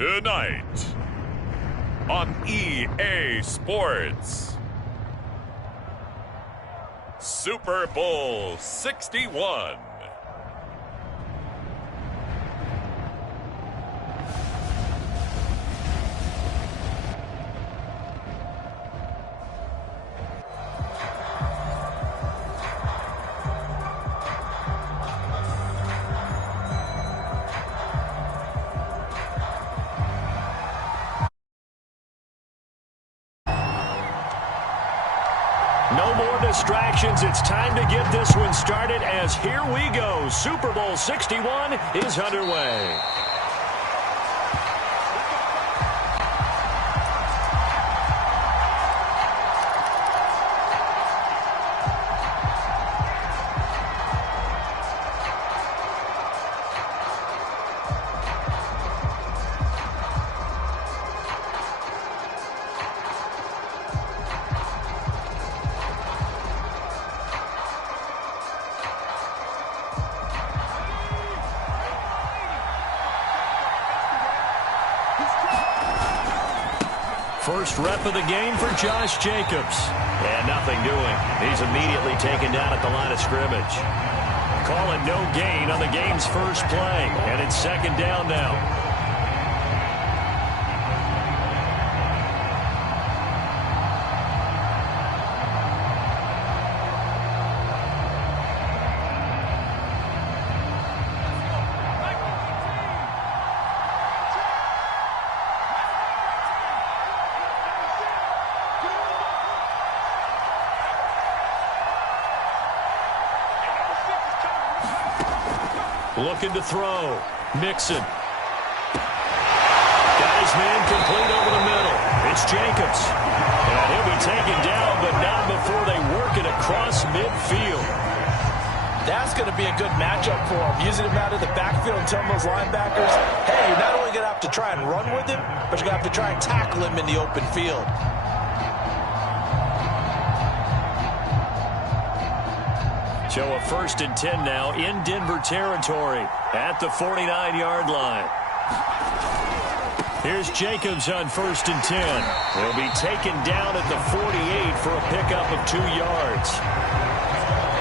Tonight on EA Sports, Super Bowl 61. No more distractions. It's time to get this one started as here we go. Super Bowl 61 is underway. First rep of the game for Josh Jacobs. And nothing doing. He's immediately taken down at the line of scrimmage. Calling no gain on the game's first play. And it's second down now. Looking to throw. Mixon. Got his man complete over the middle. It's Jacobs. And he'll be taken down, but not before they work it across midfield. That's going to be a good matchup for him. Using him out of the backfield and telling those linebackers, hey, you're not only going to have to try and run with him, but you're going to have to try and tackle him in the open field. So a 1st and 10 now in Denver territory at the 49-yard line. Here's Jacobs on 1st and 10. He'll be taken down at the 48 for a pickup of 2 yards.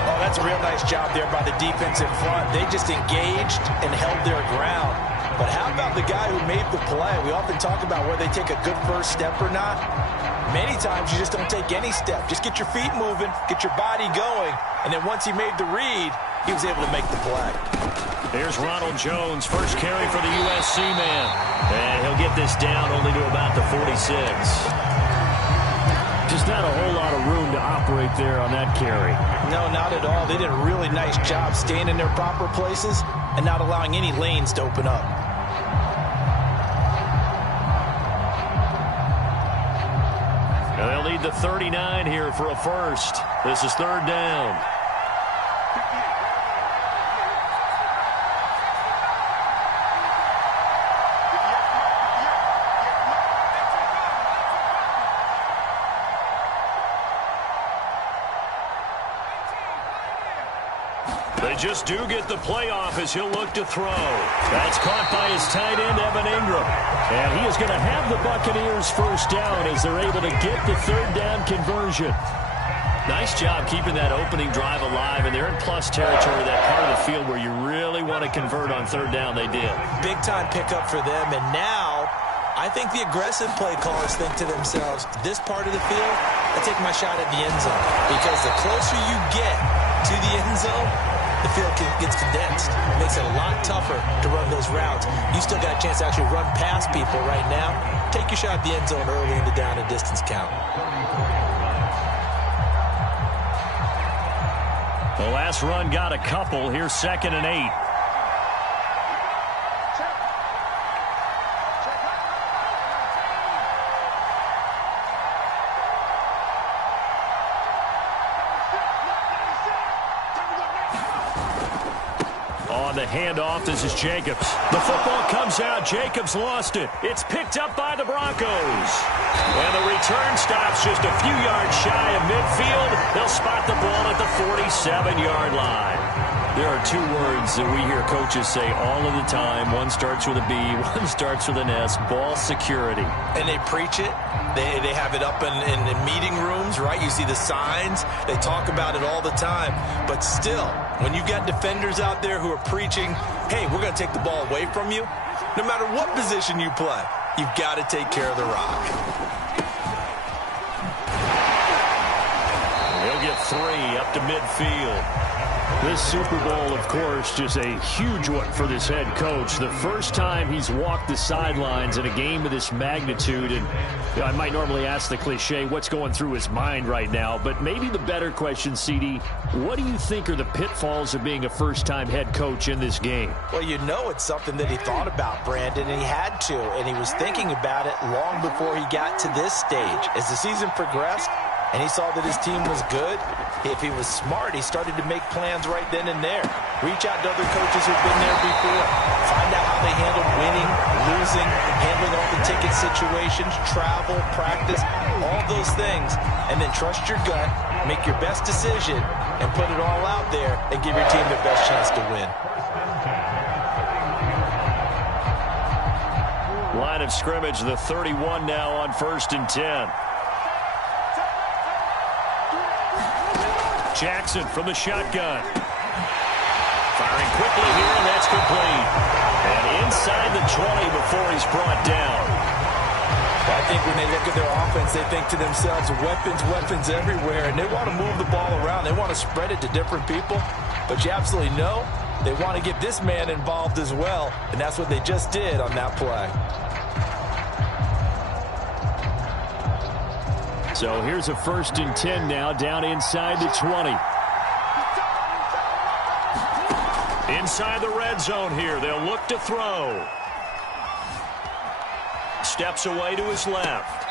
Oh, that's a real nice job there by the defense in front. They just engaged and held their ground. But how about the guy who made the play? We often talk about whether they take a good first step or not. Many times you just don't take any step. Just get your feet moving, get your body going, and then once he made the read, he was able to make the play. Here's Ronald Jones, first carry for the USC man. And he'll get this down only to about the 46. Just not a whole lot of room to operate there on that carry. No, not at all. They did a really nice job staying in their proper places and not allowing any lanes to open up. And they'll need the 39 here for a first. This is 3rd down. They just do get the playoff as he'll look to throw. That's caught by his tight end, Evan Ingram. And he is going to have the Buccaneers first down as they're able to get the 3rd down conversion. Nice job keeping that opening drive alive, and they're in plus territory, that part of the field where you really want to convert on 3rd down. They did. Big-time pickup for them, and now I think the aggressive play callers think to themselves, this part of the field, I take my shot at the end zone, because the closer you get to the end zone, the field gets condensed. It makes it a lot tougher to run those routes. You still got a chance to actually run past people right now. Take your shot at the end zone early in the down and distance count. The last run got a couple. Here's 2nd and 8. On the handoff, this is Jacobs. The football comes out. Jacobs lost it. It's picked up by the Broncos. And the return stops just a few yards shy of midfield. They'll spot the ball at the 47-yard line. There are two words that we hear coaches say all of the time. One starts with a B, one starts with an S, ball security. And they preach it. They have it up in meeting rooms, right? You see the signs. They talk about it all the time. But still, when you've got defenders out there who are preaching, hey, we're going to take the ball away from you, no matter what position you play, you've got to take care of the rock. He'll get 3 up to midfield. This Super Bowl, of course, just a huge one for this head coach. The first time he's walked the sidelines in a game of this magnitude. And I might normally ask the cliche, what's going through his mind right now? But maybe the better question, CD, what do you think are the pitfalls of being a first-time head coach in this game? Well, you know it's something that he thought about, Brandon, and he had to. And he was thinking about it long before he got to this stage. As the season progressed, and he saw that his team was good, if he was smart, he started to make plans right then and there. Reach out to other coaches who've been there before. Find out how they handled winning, losing, handling all the ticket situations, travel, practice, all those things. And then trust your gut, make your best decision, and put it all out there and give your team the best chance to win. Line of scrimmage, the 31 now on 1st and 10. Jackson from the shotgun. Firing quickly here, and that's complete. And inside the 20 before he's brought down. I think when they look at their offense, they think to themselves, weapons everywhere, and they want to move the ball around. They want to spread it to different people. But you absolutely know they want to get this man involved as well, and that's what they just did on that play. So here's a 1st and 10 now, down inside the 20. Inside the red zone here, they'll look to throw. Steps away to his left.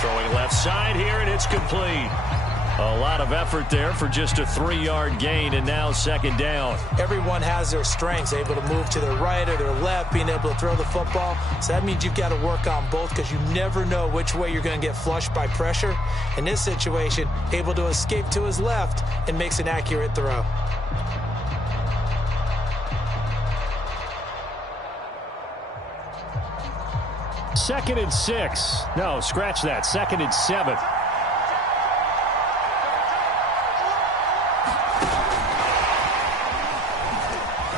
Throwing left side here, and it's complete. A lot of effort there for just a 3-yard gain, and now 2nd down. Everyone has their strengths, able to move to their right or their left, being able to throw the football. So that means you've got to work on both because you never know which way you're going to get flushed by pressure. In this situation, able to escape to his left and makes an accurate throw. Second and 6. No, scratch that. 2nd and 7.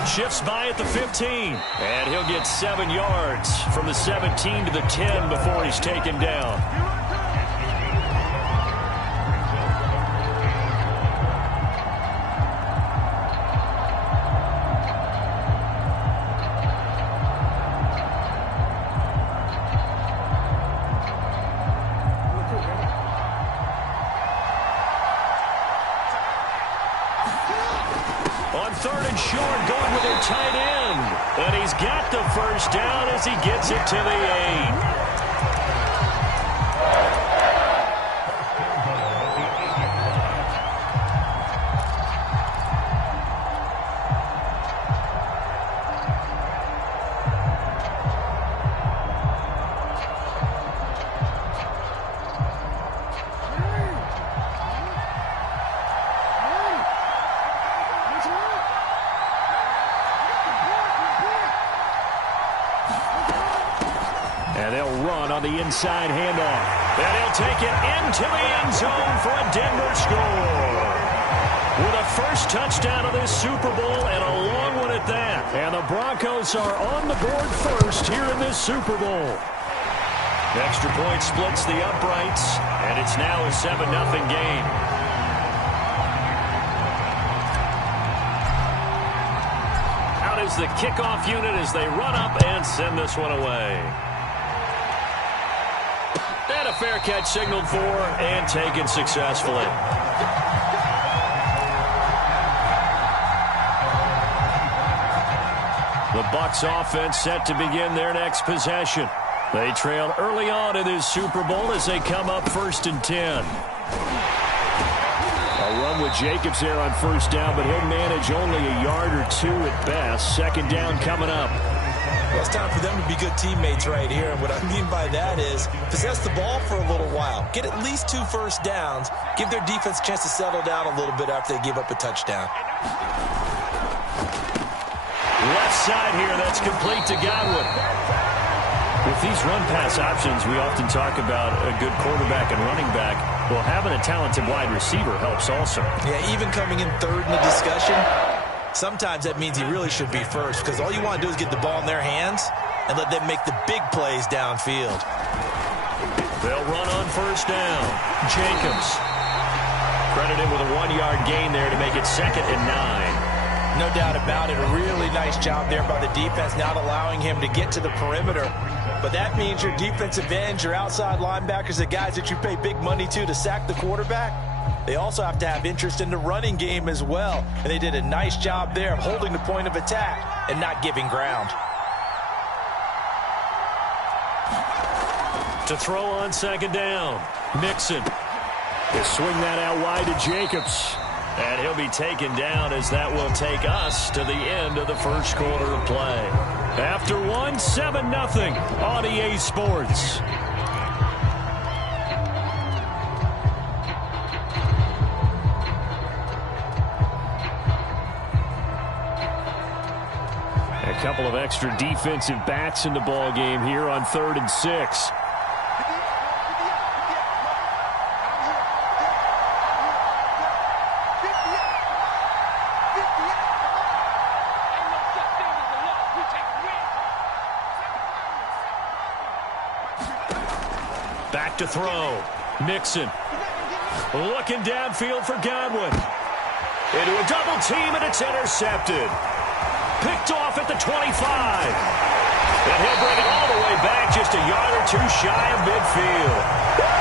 Shifts by at the 15. And he'll get 7 yards from the 17 to the 10 before he's taken down. On 3rd and short, going with their tight end. And he's got the first down as he gets it to the 8. And they'll run on the inside handoff. And he'll take it into the end zone for a Denver score. With a first touchdown of this Super Bowl and a long one at that. And the Broncos are on the board first here in this Super Bowl. Extra point splits the uprights, and it's now a 7-0 game. Out is the kickoff unit as they run up and send this one away. And a fair catch signaled for and taken successfully. The Bucs offense set to begin their next possession. They trail early on in this Super Bowl as they come up 1st and 10. A run with Jacobs there on 1st down, but he'll manage only a yard or 2 at best. 2nd down coming up. Well, it's time for them to be good teammates right here. And what I mean by that is possess the ball for a little while. Get at least 2 first downs. Give their defense a chance to settle down a little bit after they give up a touchdown. Left side here, that's complete to Godwin. With these run-pass options, we often talk about a good quarterback and running back. Well, having a talented wide receiver helps also. Yeah, even coming in third in the discussion, sometimes that means he really should be first, because all you want to do is get the ball in their hands and let them make the big plays downfield. They'll run on first down. Jacobs credited with a 1-yard gain there to make it 2nd and 9. No doubt about it. A really nice job there by the defense, not allowing him to get to the perimeter. But that means your defensive ends, your outside linebackers, the guys that you pay big money to sack the quarterback, they also have to have interest in the running game as well. And they did a nice job there of holding the point of attack and not giving ground. To throw on 2nd down. Mixon. They swing that out wide to Jacobs. And he'll be taken down as that will take us to the end of the first quarter of play. After 7-0 on EA Sports. A couple of extra defensive backs in the ball game here on 3rd and 6. Back to throw. Mixon. Looking downfield for Godwin. Into a double team, and it's intercepted. Picked off at the 25. And he'll bring it all the way back, just a yard or two shy of midfield.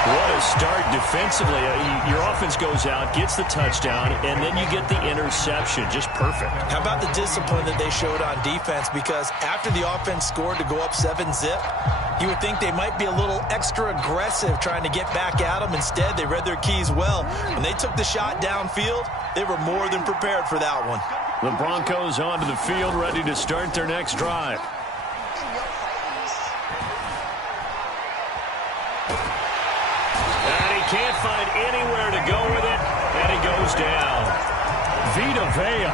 What a start defensively. Your offense goes out, gets the touchdown, and then you get the interception. Just perfect. How about the discipline that they showed on defense? Because after the offense scored to go up 7-zip, you would think they might be a little extra aggressive trying to get back at them. Instead, they read their keys well. When they took the shot downfield, they were more than prepared for that one. The Broncos onto the field, ready to start their next drive. And he can't find anywhere to go with it, and he goes down. Vita Vea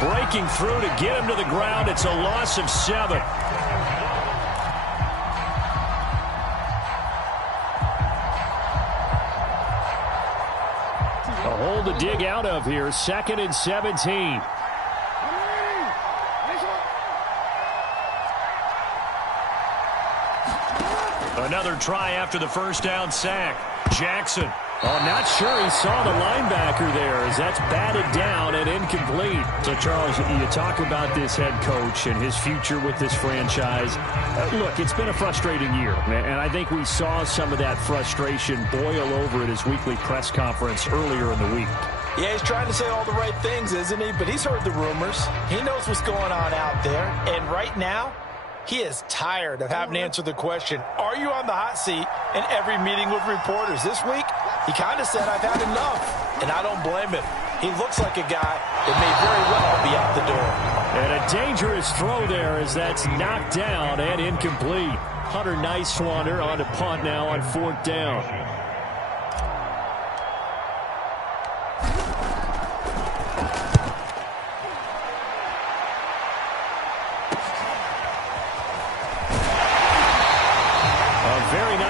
breaking through to get him to the ground. It's a loss of 7. A hole to dig out of here. 2nd and 17. Another try after the first down sack. Jackson. Oh, not sure he saw the linebacker there as that's batted down and incomplete. So, Charles, you talk about this head coach and his future with this franchise. Look, it's been a frustrating year, and I think we saw some of that frustration boil over at his weekly press conference earlier in the week. Yeah, he's trying to say all the right things, isn't he? But he's heard the rumors. He knows what's going on out there. And right now, he is tired of having to answer the question, are you on the hot seat in every meeting with reporters? This week, he kind of said, I've had enough, and I don't blame him. He looks like a guy that may very well be out the door. And a dangerous throw there as that's knocked down and incomplete. Hunter Nicewander on a punt now on 4th down.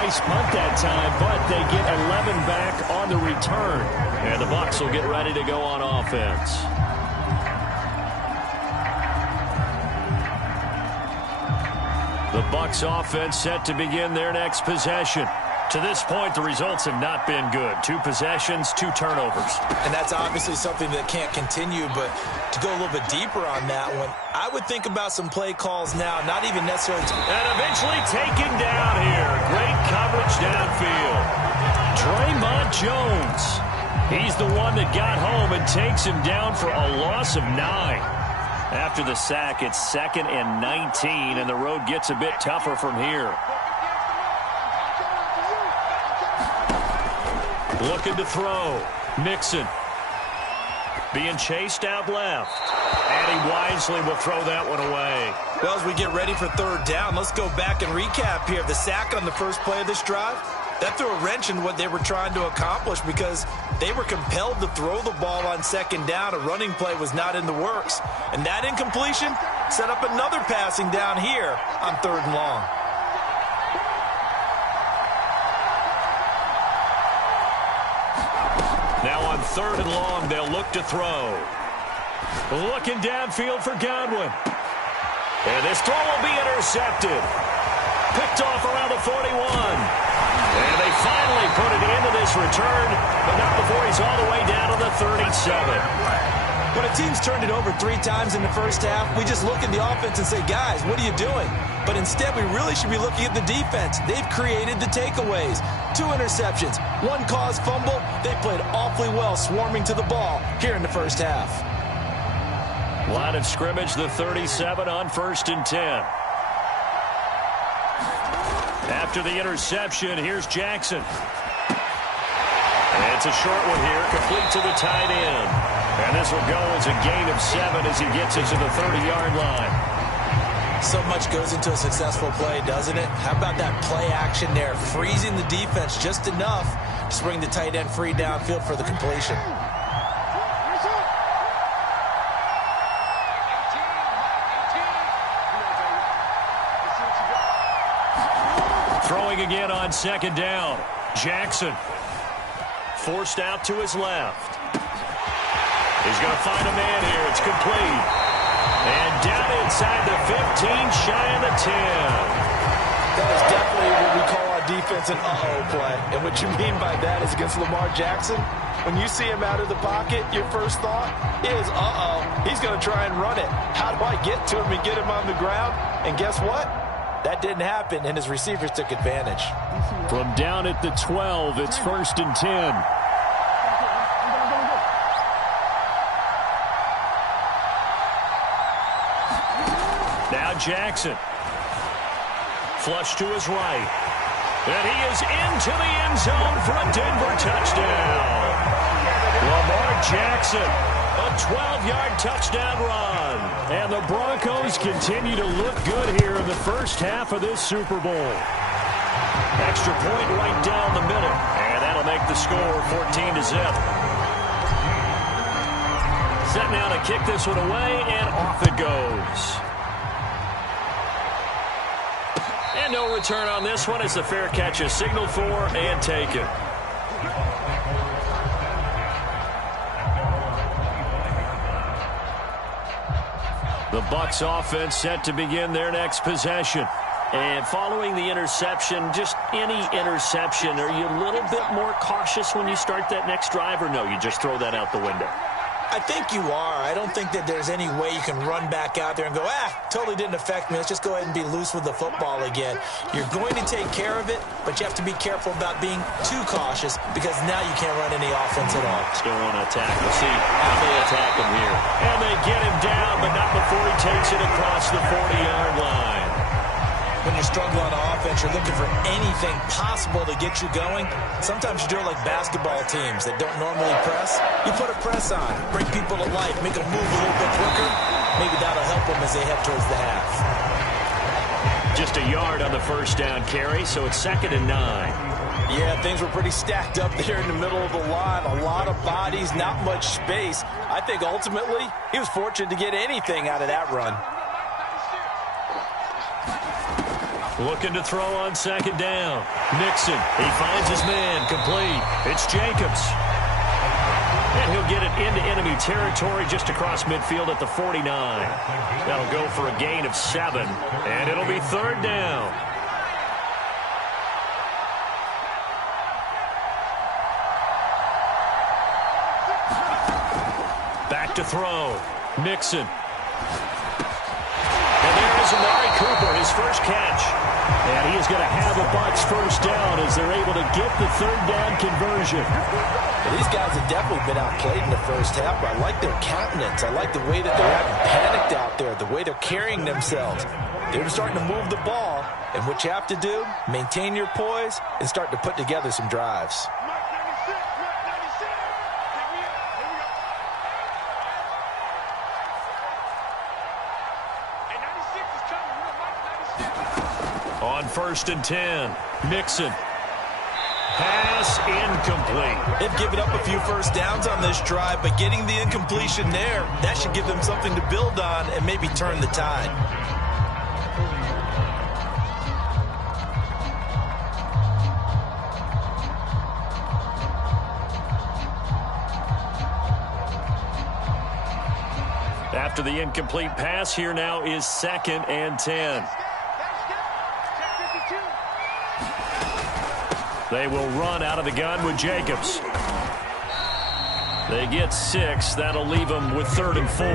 Punt that time, but they get 11 back on the return. And the Bucs will get ready to go on offense. The Bucs offense set to begin their next possession. To this point, the results have not been good. 2 possessions, 2 turnovers. And that's obviously something that can't continue, but to go a little bit deeper on that one, I would think about some play calls now, not even necessarily. And eventually taken down here. Great coverage downfield. Draymond Jones. He's the one that got home and takes him down for a loss of 9. After the sack, it's 2nd and 19, and the road gets a bit tougher from here. Looking to throw. Mixon. Being chased out left. And he wisely will throw that one away. Well, as we get ready for 3rd down, let's go back and recap here. The sack on the first play of this drive, that threw a wrench in what they were trying to accomplish because they were compelled to throw the ball on 2nd down. A running play was not in the works. And that incompletion, Set up another passing down here on 3rd and long. Now on 3rd and long, they'll look to throw. Looking downfield for Godwin. And this throw will be intercepted. Picked off around the 41. And they finally put it into this return, but not before he's all the way down to the 37. When a team's turned it over 3 times in the first half, we just look at the offense and say, guys, what are you doing? But instead, we really should be looking at the defense. They've created the takeaways. 2 interceptions, 1 caused fumble. They played awfully well swarming to the ball here in the first half. Line of scrimmage, the 37 on 1st and 10. After the interception, here's Jackson. And it's a short one here, complete to the tight end. And this will go as a gain of 7 as he gets it to the 30-yard line. So much goes into a successful play, doesn't it? How about that play action there, freezing the defense just enough to bring the tight end free downfield for the completion. Throwing again on 2nd down. Jackson forced out to his left. He's going to find a man here. It's complete. And down inside the 15, shy of the 10. That is definitely what we call our defense an uh-oh play. And what you mean by that is against Lamar Jackson, when you see him out of the pocket, your first thought is, uh-oh, he's going to try and run it. How do I get to him and get him on the ground? And guess what? That didn't happen, and his receivers took advantage. From down at the 12, it's 1st and 10. Now Jackson. Flush to his right. And he is into the end zone for a Denver touchdown. Lamar Jackson, a 12-yard touchdown run. And the Broncos continue to look good here in the first half of this Super Bowl. Extra point right down the middle. And that'll make the score 14-0. Set now to kick this one away, and off it goes. And no return on this one as the fair catch is signaled for and taken. The Bucs offense set to begin their next possession. And following the interception, just any interception, are you a little bit more cautious when you start that next drive, or no, you just throw that out the window? I think you are. I don't think that there's any way you can run back out there and go, totally didn't affect me. Let's just go ahead and be loose with the football again. You're going to take care of it, but you have to be careful about being too cautious because now you can't run any offense at all. Still want to attack. We'll see how they attack him here. And they get him down, but not before he takes it across the 40-yard line. When you struggle on offense, you're looking for anything possible to get you going. Sometimes you do it like basketball teams that don't normally press. You put a press on, bring people to life, make them move a little bit quicker. Maybe that'll help them as they head towards the half. Just a yard on the first down carry, so it's 2nd and 9. Yeah, things were pretty stacked up there in the middle of the line. A lot of bodies, not much space. I think ultimately he was fortunate to get anything out of that run. Looking to throw on 2nd down. Nixon, he finds his man, complete. It's Jacobs. And he'll get it into enemy territory just across midfield at the 49. That'll go for a gain of 7, and it'll be 3rd down. Back to throw. Nixon. And there is Amari Cooper, his first catch. And he is going to have a Bucs first down as they're able to get the 3rd down conversion. Well, these guys have definitely been outplayed in the first half, but I like their countenance. I like the way that they're having panicked out there, the way they're carrying themselves. They're starting to move the ball, and what you have to do, maintain your poise and start to put together some drives. On 1st and 10, Nixon. Pass incomplete. They've given up a few first downs on this drive, but getting the incompletion there, that should give them something to build on and maybe turn the tide. After the incomplete pass, here now is 2nd and 10. They will run out of the gun with Jacobs. They get 6. That'll leave them with 3rd and 4.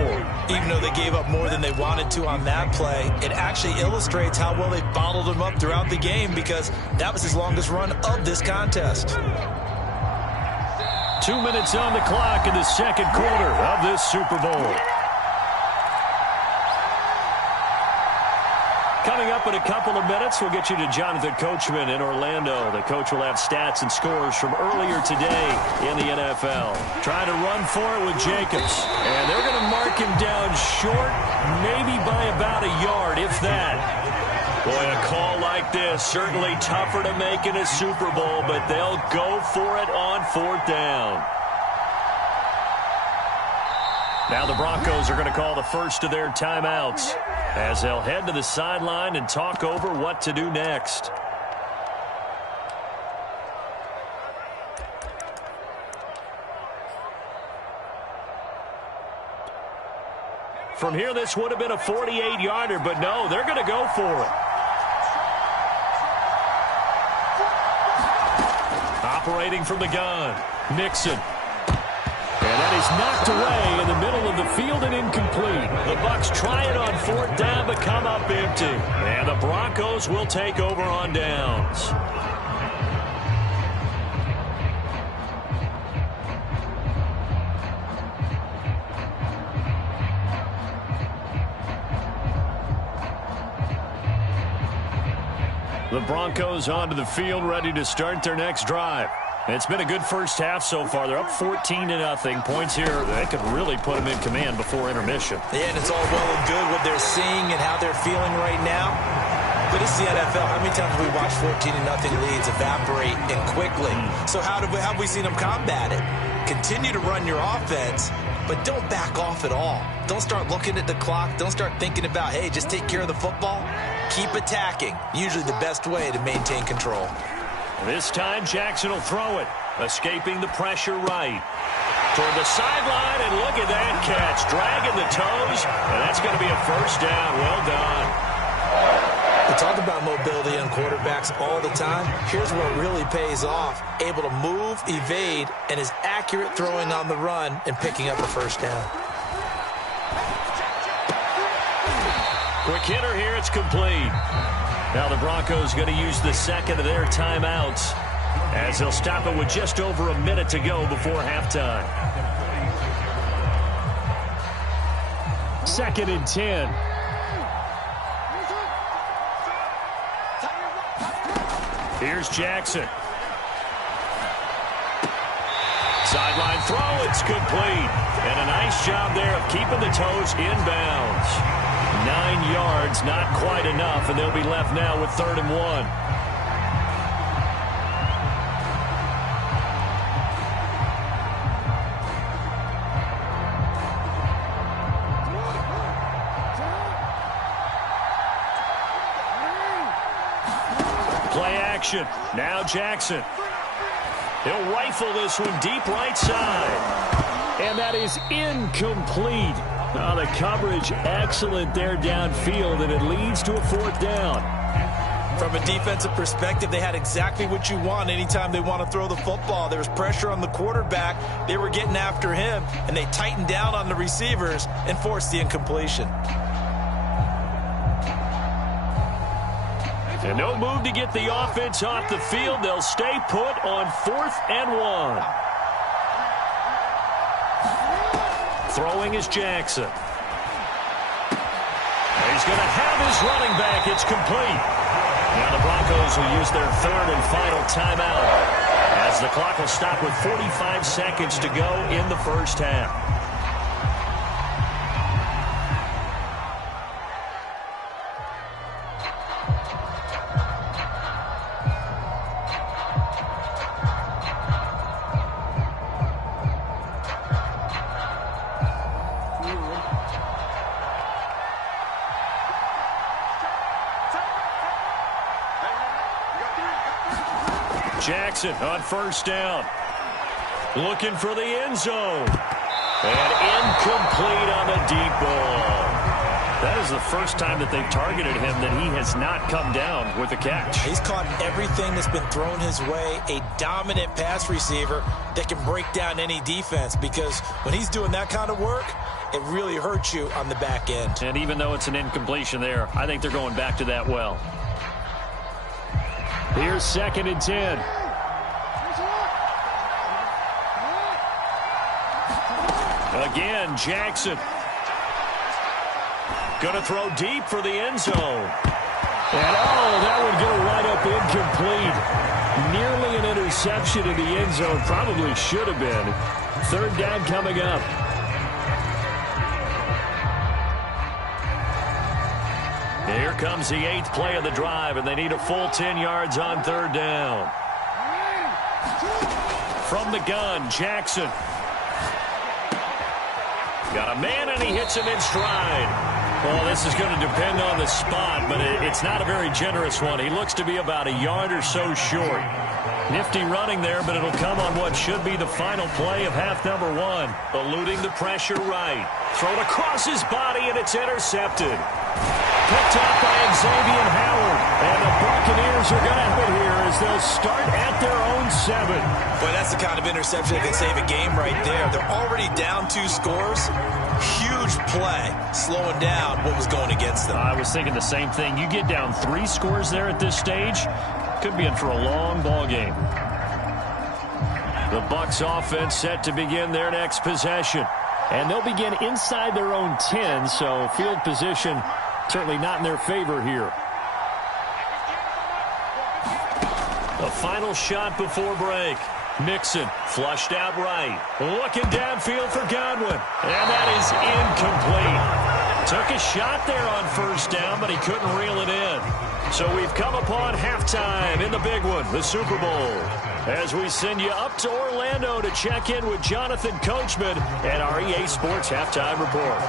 Even though they gave up more than they wanted to on that play, it actually illustrates how well they bottled him up throughout the game, because that was his longest run of this contest. 2 minutes on the clock in the second quarter of this Super Bowl. Coming up in a couple of minutes, we'll get you to Jonathan Coachman in Orlando. The coach will have stats and scores from earlier today in the NFL. Trying to run for it with Jacobs. And they're going to mark him down short, maybe by about a yard, if that. Boy, a call like this, certainly tougher to make in a Super Bowl, but they'll go for it on 4th down. Now the Broncos are going to call the first of their timeouts, as they'll head to the sideline and talk over what to do next. From here, this would have been a 48-yarder, but no, they're going to go for it. Operating from the gun, Mixon. And that is knocked away in the middle of the field and incomplete. The Bucs try it on 4th down, but come up empty. And the Broncos will take over on downs. The Broncos onto the field, ready to start their next drive. It's been a good first half so far. They're up 14-0. Points here, they could really put them in command before intermission. Yeah, and it's all well and good what they're seeing and how they're feeling right now. But it's the NFL. How many times have we watched 14-0 leads evaporate and quickly? So how have we seen them combat it? Continue to run your offense, but don't back off at all. Don't start looking at the clock. Don't start thinking about, hey, just take care of the football. Keep attacking. Usually the best way to maintain control. This time, Jackson will throw it, escaping the pressure right. Toward the sideline, and look at that catch. Dragging the toes, and that's going to be a first down. Well done. We talk about mobility on quarterbacks all the time. Here's where it really pays off. Able to move, evade, and is accurate throwing on the run and picking up a first down. Quick hitter here, it's complete. Now the Broncos going to use the second of their timeouts, as they'll stop it with just over a minute to go before halftime. 2nd and 10. Here's Jackson. Sideline throw, it's complete. And a nice job there of keeping the toes inbounds. 9 yards, not quite enough, and they'll be left now with 3rd and 1. Play action. Now Jackson. He'll rifle this one deep right side. And that is incomplete. Oh, the coverage excellent there downfield, and it leads to a 4th down. From a defensive perspective, they had exactly what you want anytime they want to throw the football. There was pressure on the quarterback. They were getting after him, and they tightened down on the receivers and forced the incompletion. And no move to get the offense off the field. They'll stay put on 4th and 1. Throwing is Jackson. He's going to have his running back. It's complete. Now the Broncos will use their 3rd and final timeout, as the clock will stop with 45 seconds to go in the first half. Jackson on first down. Looking for the end zone. And incomplete on the deep ball. That is the first time that they've targeted him that he has not come down with a catch. He's caught everything that's been thrown his way. A dominant pass receiver that can break down any defense, because when he's doing that kind of work, it really hurts you on the back end. And even though it's an incompletion there, I think they're going back to that well. Here's 2nd and 10. Again, Jackson. Going to throw deep for the end zone. And, that would go right up incomplete. Nearly an interception in the end zone. Probably should have been. 3rd down coming up. Here comes the 8th play of the drive, and they need a full 10 yards on 3rd down. From the gun, Jackson. Got a man, and he hits him in stride. Well, this is going to depend on the spot, but it's not a very generous one. He looks to be about a yard or so short. Nifty running there, but it'll come on what should be the final play of half number 1. Eluding the pressure right. Thrown across his body, and it's intercepted. Picked up by Xavier Howard. And the Buccaneers are going to have it here as they'll start at their own 7. Boy, that's the kind of interception that can save a game right there. They're already down 2 scores. Huge play, slowing down what was going against them. I was thinking the same thing. You get down 3 scores there at this stage, could be in for a long ball game. The Bucs offense set to begin their next possession. And they'll begin inside their own 10, so field position certainly not in their favor here. The final shot before break. Mixon flushed out right. Looking downfield for Godwin. And that is incomplete. Took a shot there on first down, but he couldn't reel it in. So we've come upon halftime in the big one, the Super Bowl. As we send you up to Orlando to check in with Jonathan Coachman and our EA Sports Halftime Report.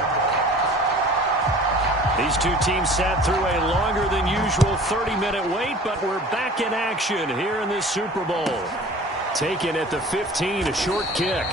These two teams sat through a longer than usual 30-minute wait, but we're back in action here in this Super Bowl. Taken at the 15, a short kick.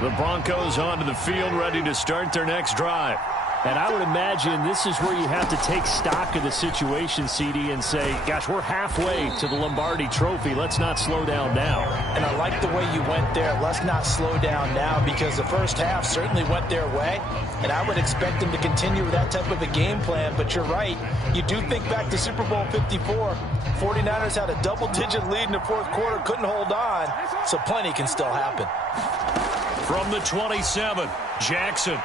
The Broncos onto the field, ready to start their next drive. And I would imagine this is where you have to take stock of the situation, CD, and say, gosh, we're halfway to the Lombardi Trophy. Let's not slow down now. And I like the way you went there. Let's not slow down now, because the first half certainly went their way. And I would expect them to continue with that type of a game plan. But you're right. You do think back to Super Bowl 54. 49ers had a double-digit lead in the fourth quarter, couldn't hold on. So plenty can still happen. From the 27, Jackson.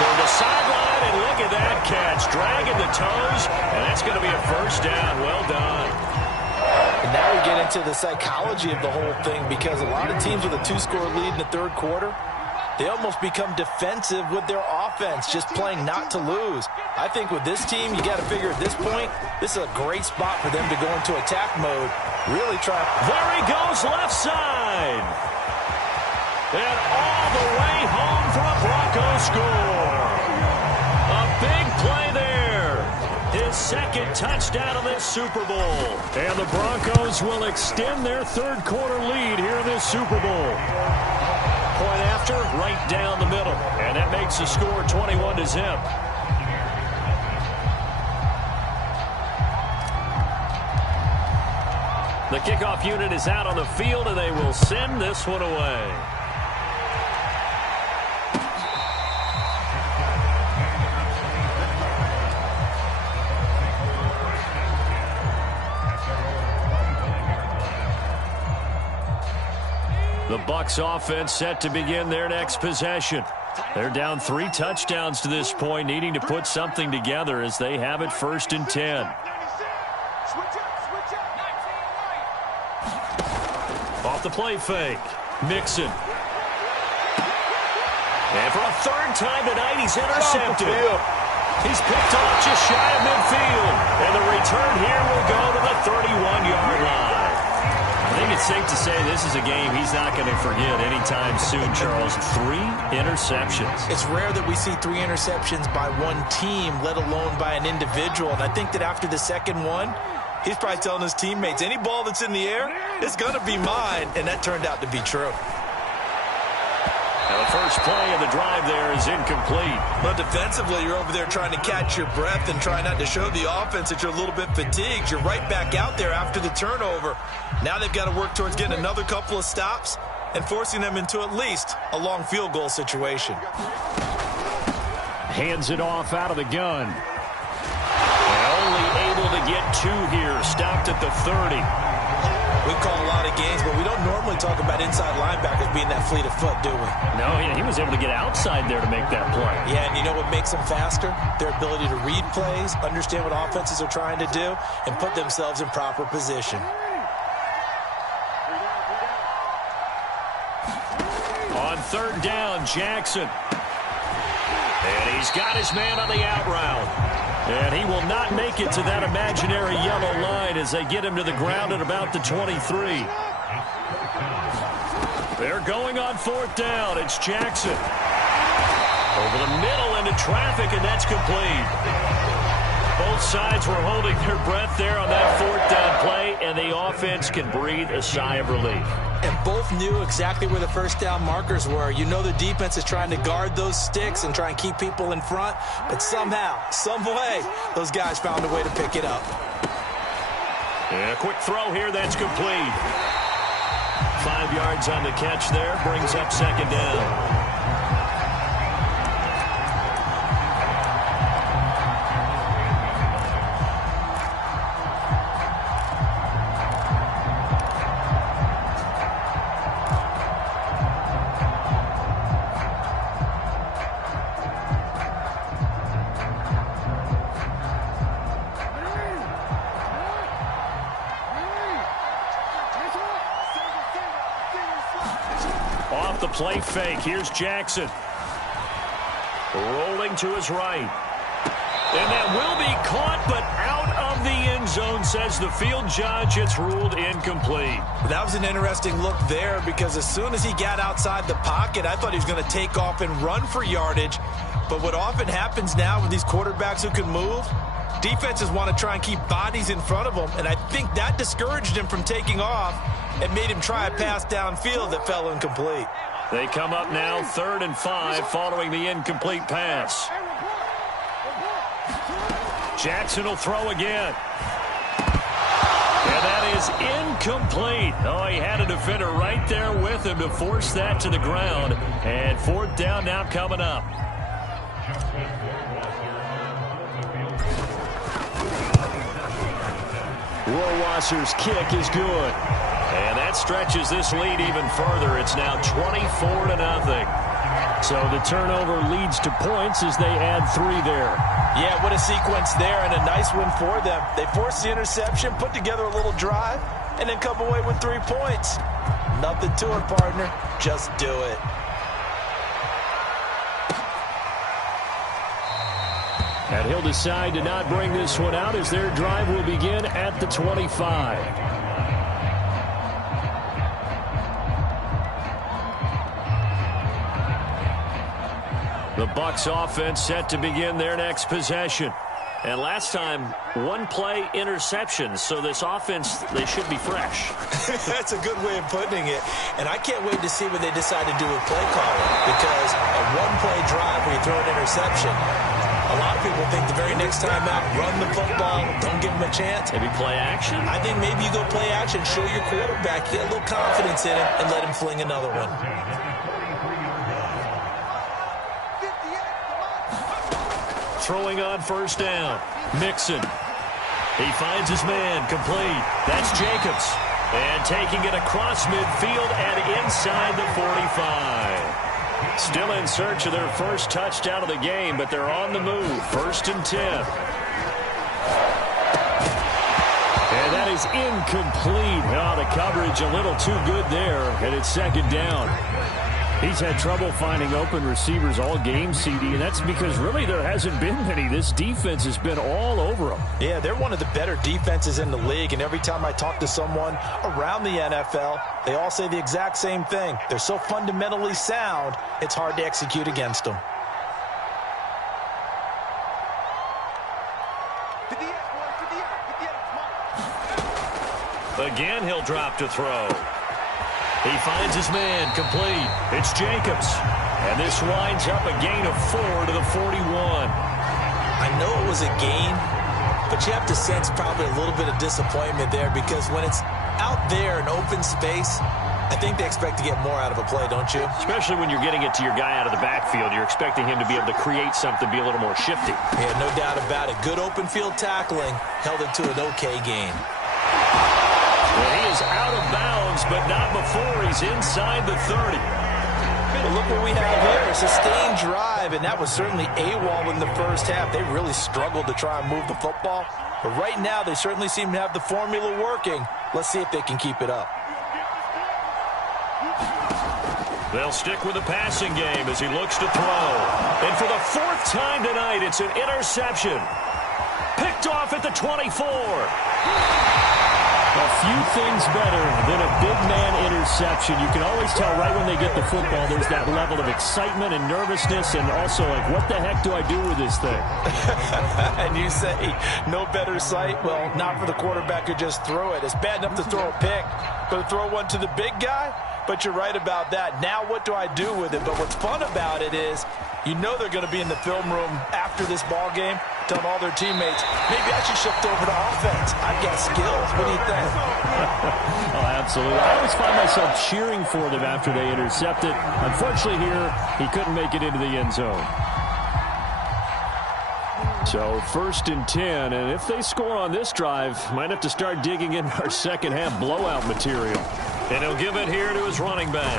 Toward the sideline, and look at that catch. Dragging the toes, and that's going to be a first down. Well done. And now we get into the psychology of the whole thing, because a lot of teams with a 2-score lead in the third quarter, they almost become defensive with their offense, just playing not to lose. I think with this team, you got to figure at this point, this is a great spot for them to go into attack mode. Really try. There he goes, left side. And all the way home for a Broncos score. A big play there. His second touchdown of this Super Bowl. And the Broncos will extend their third quarter lead here in this Super Bowl. Point after, right down the middle. And that makes the score 21-0. The kickoff unit is out on the field, and they will send this one away. The Bucs offense set to begin their next possession. They're down 3 touchdowns to this point, needing to put something together as they have it 1st and 10. Off the play fake. Mixon. And for a third time tonight, he's intercepted. He's picked off just shy of midfield. And the return here will go to the 31-yard line. I think it's safe to say this is a game he's not going to forget anytime soon, Charles. 3 interceptions. It's rare that we see 3 interceptions by one team, let alone by an individual. And I think that after the second one, he's probably telling his teammates, any ball that's in the air, it's going to be mine. And that turned out to be true. Now the first play of the drive there is incomplete. But defensively, you're over there trying to catch your breath and try not to show the offense that you're a little bit fatigued. You're right back out there after the turnover. Now they've got to work towards getting another couple of stops and forcing them into at least a long field goal situation. Hands it off out of the gun. And only able to get 2 here. Stopped at the 30. We call a lot of games, but we don't normally talk about inside linebackers being that fleet of foot, do we? No, yeah, he was able to get outside there to make that play. Yeah, and you know what makes them faster? Their ability to read plays, understand what offenses are trying to do, and put themselves in proper position. On third down, Jackson. And he's got his man on the out route. And he will not make it to that imaginary yellow line as they get him to the ground at about the 23. They're going on fourth down. It's Jackson. Over the middle into traffic, and that's complete. Both sides were holding their breath there on that fourth down play, and the offense can breathe a sigh of relief. And both knew exactly where the first down markers were. You know the defense is trying to guard those sticks and try and keep people in front, but somehow, some way, those guys found a way to pick it up. And a quick throw here, that's complete. 5 yards on the catch there, brings up second down. The play fake. Here's Jackson. Rolling to his right. And that will be caught, but out of the end zone, says the field judge. It's ruled incomplete. That was an interesting look there because as soon as he got outside the pocket, I thought he was going to take off and run for yardage. But what often happens now with these quarterbacks who can move, defenses want to try and keep bodies in front of them, and I think that discouraged him from taking off and made him try a pass downfield that fell incomplete. They come up now 3rd and 5 following the incomplete pass. Jackson will throw again. And that is incomplete. Oh, he had a defender right there with him to force that to the ground. And fourth down now coming up. Rohrwasser's kick is good. And that stretches this lead even further. It's now 24-0. So the turnover leads to points as they add 3 there. Yeah, what a sequence there and a nice win for them. They forced the interception, put together a little drive, and then come away with 3 points. Nothing to it, partner. Just do it. And he'll decide to not bring this one out as their drive will begin at the 25. The Bucs offense set to begin their next possession. And last time, 1-play interception. So this offense, they should be fresh. That's a good way of putting it. And I can't wait to see what they decide to do with play calling. Because a 1-play drive where you throw an interception, a lot of people think the very next time out, run the football, don't give them a chance. Maybe play action? I think maybe you go play action, show your quarterback, get a little confidence in him, and let him fling another one. Throwing on first down. Mixon. He finds his man. Complete. That's Jacobs. And taking it across midfield and inside the 45. Still in search of their first touchdown of the game, but they're on the move. 1st and 10. And that is incomplete. Oh, the coverage a little too good there, and it's second down. He's had trouble finding open receivers all game, CD, and that's because really there hasn't been many. This defense has been all over him. Yeah, they're one of the better defenses in the league, and every time I talk to someone around the NFL, they all say the exact same thing. They're so fundamentally sound, it's hard to execute against them. Again, he'll drop to throw. He finds his man, complete. It's Jacobs. And this winds up a gain of 4 to the 41. I know it was a gain, but you have to sense probably a little bit of disappointment there because when it's out there in open space, I think they expect to get more out of a play, don't you? Especially when you're getting it to your guy out of the backfield. You're expecting him to be able to create something, be a little more shifty. Yeah, no doubt about it. Good open field tackling held it to an okay gain. Well, he is out of bounds, but not before he's inside the 30. Well, look what we have here. A sustained drive, and that was certainly AWOL in the first half. They really struggled to try and move the football. But right now, they certainly seem to have the formula working. Let's see if they can keep it up. They'll stick with the passing game as he looks to throw. And for the 4th time tonight, it's an interception. Picked off at the 24. A few things better than a big man interception. You can always tell right when they get the football, there's that level of excitement and nervousness and also like, what the heck do I do with this thing? And you say, no better sight? Well, not for the quarterback who just threw it. It's bad enough to throw a pick, but to throw one to the big guy? But you're right about that. Now what do I do with it? But what's fun about it is you know they're going to be in the film room after this ball game telling all their teammates, maybe I should shift over to offense. I've got skills. What do you think? Oh, absolutely. I always find myself cheering for them after they intercept it. Unfortunately here, he couldn't make it into the end zone. So 1st and 10, and if they score on this drive, might have to start digging in our second half blowout material. And he'll give it here to his running back.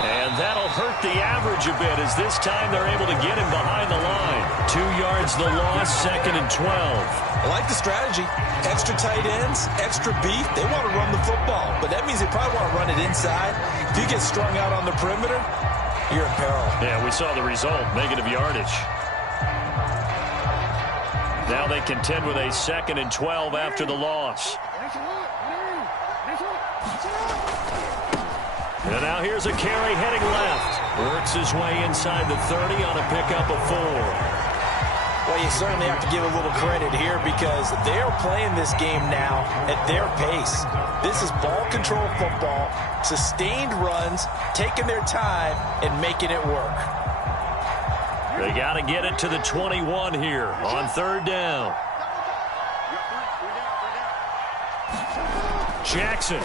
And that'll hurt the average a bit as this time they're able to get him behind the line. 2 yards the loss, 2nd and 12. I like the strategy. Extra tight ends, extra beef. They want to run the football, but that means they probably want to run it inside. If you get strung out on the perimeter, you're in peril. Yeah, we saw the result, negative yardage. Now they contend with a 2nd and 12 after the loss. And now here's a carry heading left. Works his way inside the 30 on a pickup of 4. Well, you certainly have to give a little credit here because they're playing this game now at their pace. This is ball control football, sustained runs, taking their time, and making it work. They got to get it to the 21 here on 3rd down. Jackson.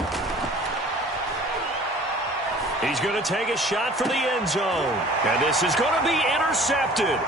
He's going to take a shot for the end zone. And this is going to be intercepted.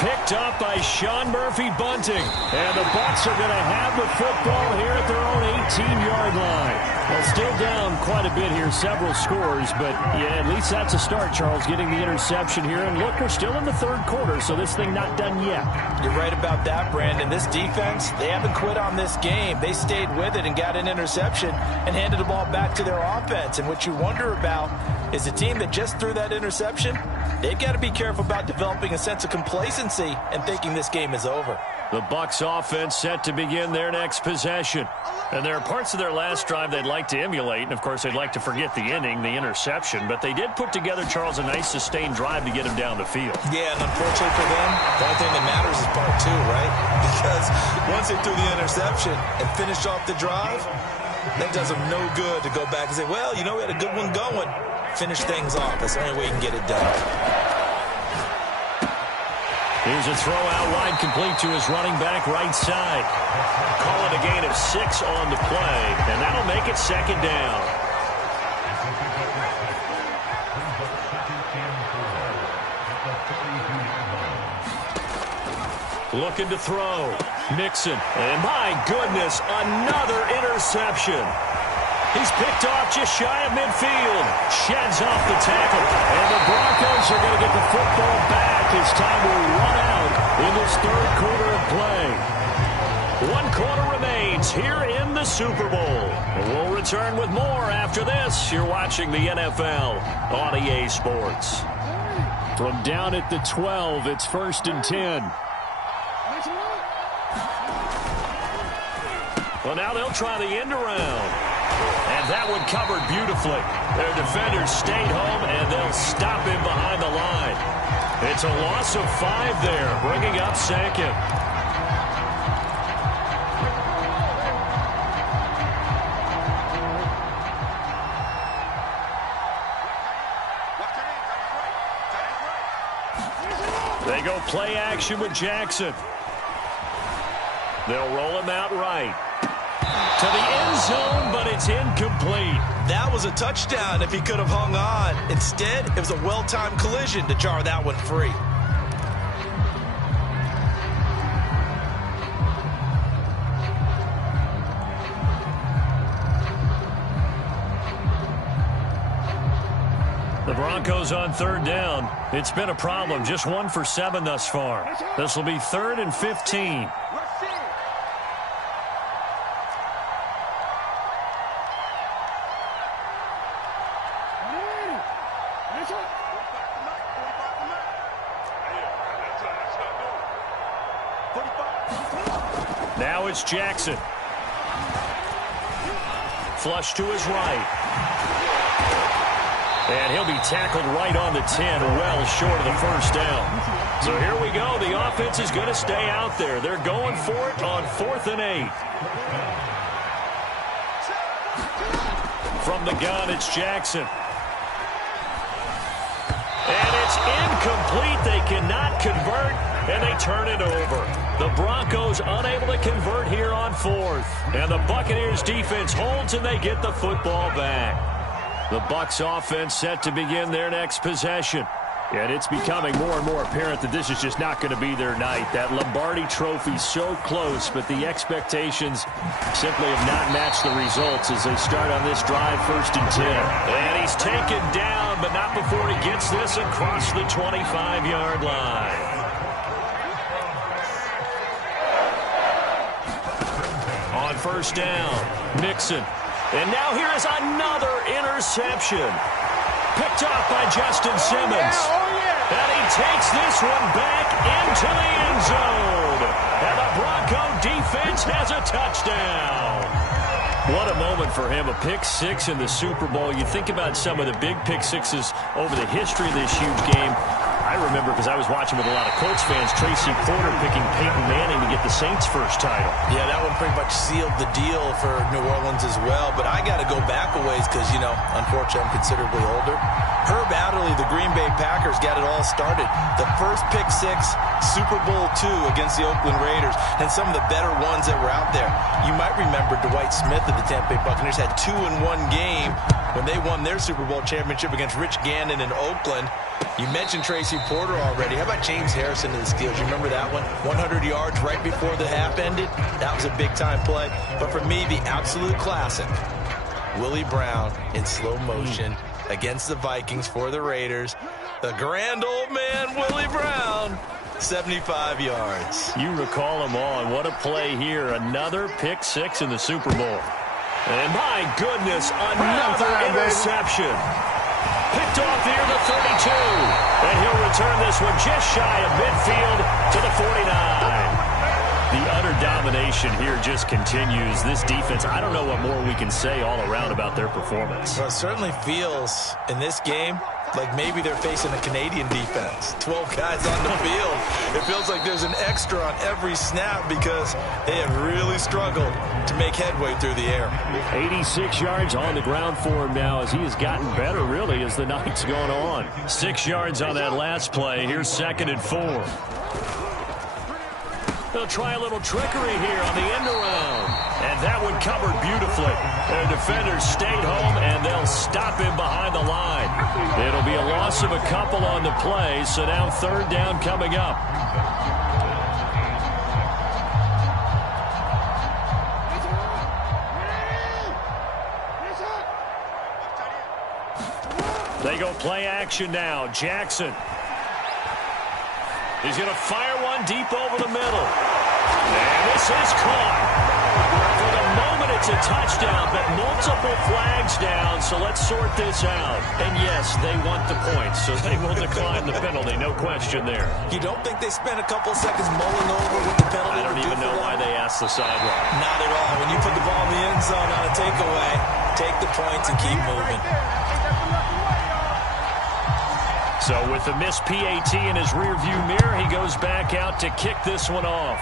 Picked up by Sean Murphy-Bunting. And the Bucs are going to have the football here at their own 18-yard line. Well, still down quite a bit here, several scores. But, yeah, at least that's a start, Charles, getting the interception here. And, look, we're still in the 3rd quarter, so this thing not done yet. You're right about that, Brandon. This defense, they haven't quit on this game. They stayed with it and got an interception and handed the ball back to their offense. And what you wonder about is the team that just threw that interception, they've got to be careful about developing a sense of complacency and thinking this game is over. The Bucs offense set to begin their next possession. And there are parts of their last drive they'd like to emulate. And, of course, they'd like to forget the inning, the interception. But they did put together, Charles, a nice sustained drive to get him down the field. Yeah, and unfortunately for them, the only thing that matters is part 2, right? Because once they threw the interception and finished off the drive, that does them no good to go back and say, well, you know, we had a good one going. Finish things off. That's the only way you can get it done. Here's a throw out wide, complete to his running back right side. Call it a gain of 6 on the play, and that'll make it 2nd down. Looking to throw. Mixon. And my goodness, another interception. He's picked off just shy of midfield. Sheds off the tackle. And the Broncos are going to get the football back as time will run out in this 3rd quarter of play. One quarter remains here in the Super Bowl. And we'll return with more after this. You're watching the NFL on EA Sports. From down at the 12, it's 1st and 10. Well, now they'll try the end around. And that one covered beautifully. Their defenders stayed home, and they'll stop him behind the line. It's a loss of 5 there, bringing up 2nd. They go play action with Jackson. They'll roll him out right. To the end zone, but it's incomplete. That was a touchdown if he could have hung on. Instead, it was a well-timed collision to jar that one free. The Broncos on 3rd down. It's been a problem. Just 1 for 7 thus far. This will be 3rd and 15. Now it's Jackson. Flush to his right. And he'll be tackled right on the 10, well short of the 1st down. So here we go. The offense is going to stay out there. They're going for it on 4th and 8. From the gun, it's Jackson. And it's incomplete. They cannot convert, and they turn it over. The Broncos unable to convert here on 4th. And the Buccaneers defense holds, and they get the football back. The Bucs offense set to begin their next possession. And it's becoming more and more apparent that this is just not going to be their night. That Lombardi trophy so close, but the expectations simply have not matched the results as they start on this drive 1st and 10. And he's taken down, but not before he gets this across the 25-yard line. On 1st down, Mixon. And now here is another interception. Picked off by Justin Simmons. And he takes this one back into the end zone. And the Bronco defense has a touchdown. What a moment for him. A pick 6 in the Super Bowl. You think about some of the big pick 6s over the history of this huge game. I remember, because I was watching with a lot of Colts fans, Tracy Porter picking Peyton Manning to get the Saints' first title. Yeah, that one pretty much sealed the deal for New Orleans as well. But I got to go back a ways because, you know, unfortunately I'm considerably older. Herb Adderley, the Green Bay Packers, got it all started. The first pick 6, Super Bowl II against the Oakland Raiders, and some of the better ones that were out there. You might remember Dwight Smith of the Tampa Bay Buccaneers had 2 in one game when they won their Super Bowl championship against Rich Gannon in Oakland. You mentioned Tracy Porter already. How about James Harrison of the Steelers? You remember that one? 100 yards right before the half ended? That was a big-time play. But for me, the absolute classic, Willie Brown in slow motion against the Vikings for the Raiders. The grand old man, Willie Brown, 75 yards. You recall them all, and what a play here. Another pick 6 in the Super Bowl. And my goodness, another interception. Picked off near the 32. And he'll return this one just shy of midfield to the 49. The utter domination here just continues. This defense, I don't know what more we can say all around about their performance. Well, it certainly feels in this game like maybe they're facing a Canadian defense. 12 guys on the field. It feels like there's an extra on every snap because they have really struggled to make headway through the air. 86 yards on the ground for him now as he has gotten better, really, as the night's gone on. 6 yards on that last play. Here's 2nd and 4. They'll try a little trickery here on the end around. And that one covered beautifully. Their defenders stayed home, and they'll stop him behind the line. It'll be a loss of a couple on the play, so now 3rd down coming up. They go play action now. Jackson. He's going to fire one deep over the middle. And this is caught. For the moment, it's a touchdown, but multiple flags down, so let's sort this out. And yes, they want the points, so they will decline the penalty, no question there. You don't think they spent a couple of seconds mulling over what the penalty? I don't even know why they asked the sideline. Not at all. When you put the ball in the end zone on a takeaway, take the points and keep moving. So with the missed PAT in his rearview mirror, he goes back out to kick this one off.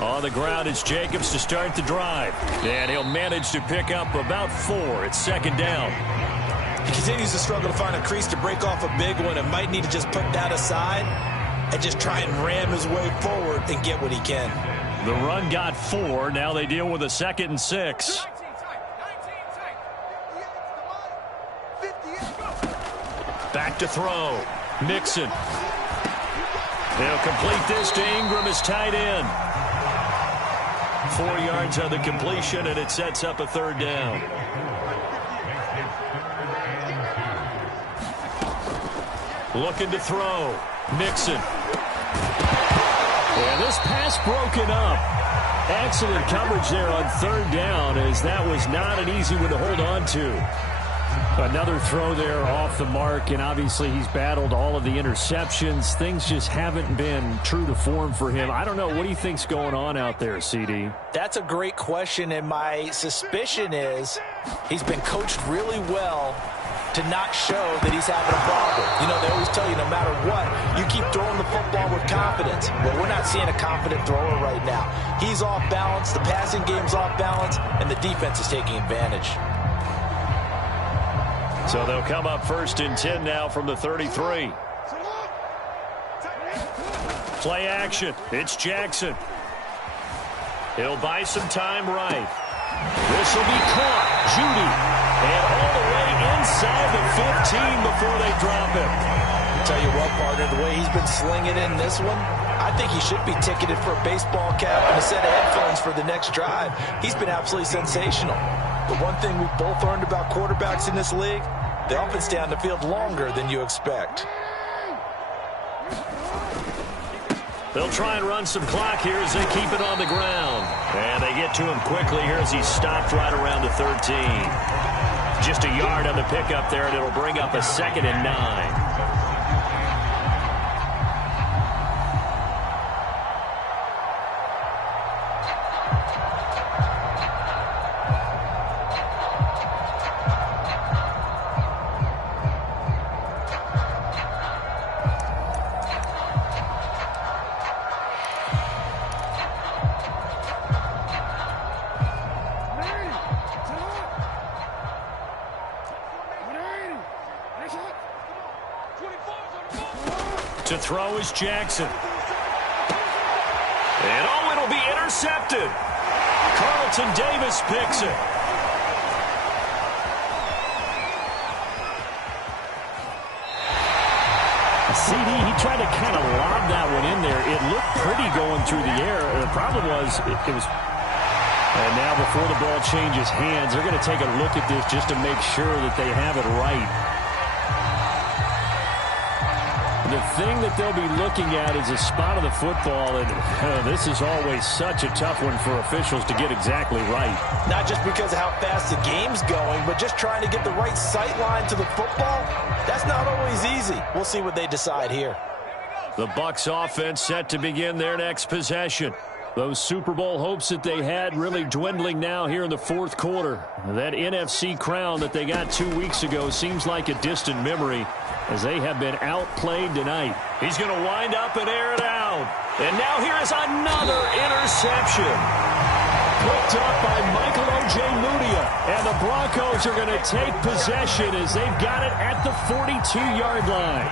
On the ground, it's Jacobs to start the drive. And he'll manage to pick up about 4. It's second down. He continues to struggle to find a crease to break off a big one and might need to just put that aside and just try and ram his way forward and get what he can. The run got 4. Now they deal with a 2nd and 6. Back to throw. Mixon. They'll complete this to Ingram as tight end. 4 yards on the completion, and it sets up a 3rd down. Looking to throw. Mixon. And this pass broken up. Excellent coverage there on 3rd down, as that was not an easy one to hold on to. Another throw there off the mark, and obviously he's battled all of the interceptions. Things just haven't been true to form for him. I don't know. What do you think's going on out there, CD? That's a great question, and my suspicion is he's been coached really well to not show that he's having a problem. You know, they always tell you no matter what, you keep throwing the football with confidence. Well, we're not seeing a confident thrower right now. He's off balance, the passing game's off balance, and the defense is taking advantage. So they'll come up 1st and 10 now from the 33. Play action. It's Jackson. He'll buy some time right. This will be caught. Judy. And all the way inside the 15 before they drop him. I'll tell you what, partner, the way he's been slinging in this one, I think he should be ticketed for a baseball cap and a set of headphones for the next drive. He's been absolutely sensational. The one thing we've both learned about quarterbacks in this league, they often stay on the field longer than you expect. They'll try and run some clock here as they keep it on the ground. And they get to him quickly here as he's stopped right around the 13. Just a yard on the pickup there, and it'll bring up a 2nd and 9. To throw is Jackson. And oh, it'll be intercepted. Carlton Davis picks it. CD, he tried to kind of lob that one in there. It looked pretty going through the air. The problem was it was... And now before the ball changes hands, they're going to take a look at this just to make sure that they have it right. The thing that they'll be looking at is a spot of the football, and this is always such a tough one for officials to get exactly right. Not just because of how fast the game's going, but just trying to get the right sight line to the football. That's not always easy. We'll see what they decide here. The Bucs offense set to begin their next possession. Those Super Bowl hopes that they had really dwindling now here in the 4th quarter. That NFC crown that they got 2 weeks ago seems like a distant memory, as they have been outplayed tonight. He's going to wind up and air it out. And now here is another interception. Picked up by Michael O.J. Mudia. And the Broncos are going to take possession as they've got it at the 42-yard line.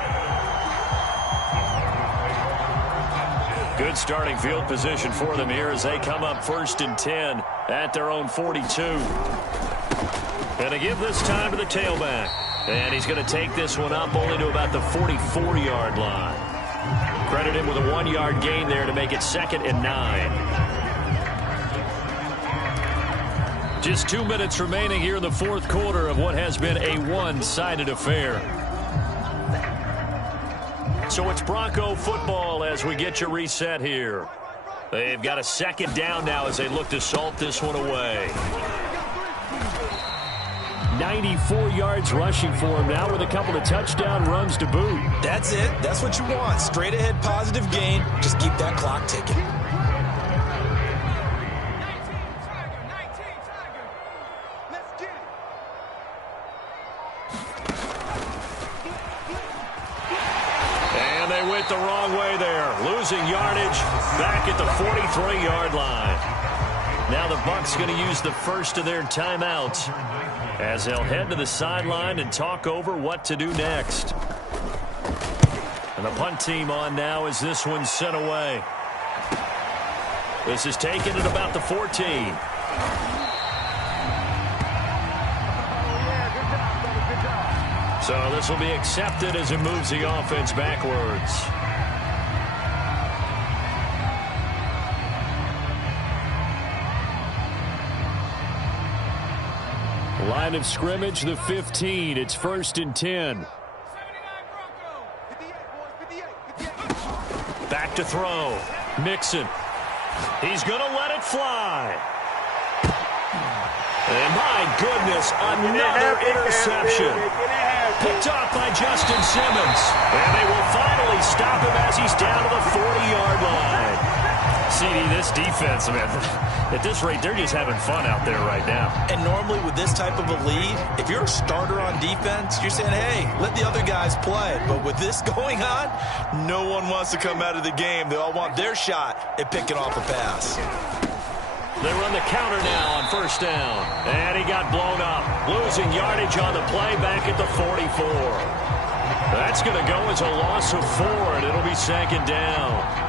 Good starting field position for them here as they come up 1st and 10 at their own 42. Going to give this time to the tailback. And he's going to take this one up only to about the 44-yard line. Credit him with a 1-yard gain there to make it 2nd and 9. Just 2 minutes remaining here in the fourth quarter of what has been a one-sided affair. So it's Bronco football as we get you reset here. They've got a 2nd down now as they look to salt this one away. 94 yards rushing for him now with a couple of touchdown runs to boot. That's it. That's what you want. Straight ahead positive gain. Just keep that clock ticking. And they went the wrong way there. Losing yardage back at the 43-yard line. Now the Bucs going to use the first of their timeouts as they'll head to the sideline and talk over what to do next. And the punt team on now as this one's sent away. This is taken at about the 14. So this will be accepted as it moves the offense backwards. Line of scrimmage, the 15. It's 1st and 10. Back to throw. Mixon. He's going to let it fly. And my goodness, another interception. Picked off by Justin Simmons. And they will finally stop him as he's down to the 40-yard line. CD, this defense, man, at this rate, they're just having fun out there right now. And normally with this type of a lead, if you're a starter on defense, you're saying, hey, let the other guys play. But with this going on, no one wants to come out of the game. They all want their shot at picking off a pass. They run the counter now on 1st down. And he got blown up. Losing yardage on the play back at the 44. That's going to go as a loss of 4, and it'll be 2nd down.